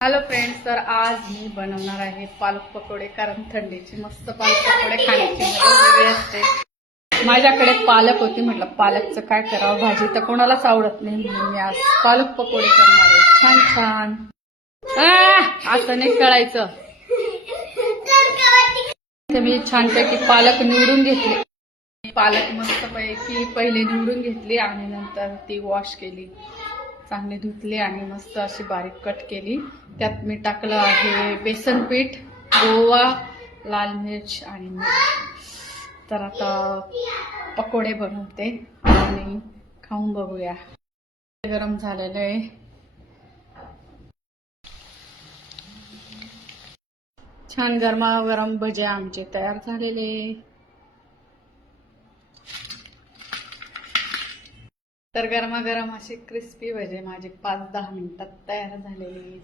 Hello friends, तर आज मी बनवणार आहे पालक पकोडे. कारण थंडीची मस्त पालक पकोडे खाण्याची मजा वेगळी असते. माझ्याकडे पालक होती, म्हटलं पालकचं काय करावं, भाजी तर कोणालाच आवडत नाही, म्हणून मी आज पालक पकोडे करणार आहे. छान छान असं नाही कळायचं. तर मी छानपैकी पालक निवडून घेतले. पालक मस्तपैकी पहिले निवडून घेतली आणि नंतर ती वॉश केली, चांगले धुतले आणि मस्त अशी बारीक कट केली. त्यात मी टाकलं आहे बेसन पीठ, ओवा, लाल मिर्च आणि मीठ. तर आता पकोडे बनवते आणि खाऊन बघूया. गरम झालेलं आहे. छान गरमागरम भजे आमचे तयार झालेले. तर गरमागरम असे क्रिस्पी भजे माझे 5-10 मिनिटात तयार झालेले.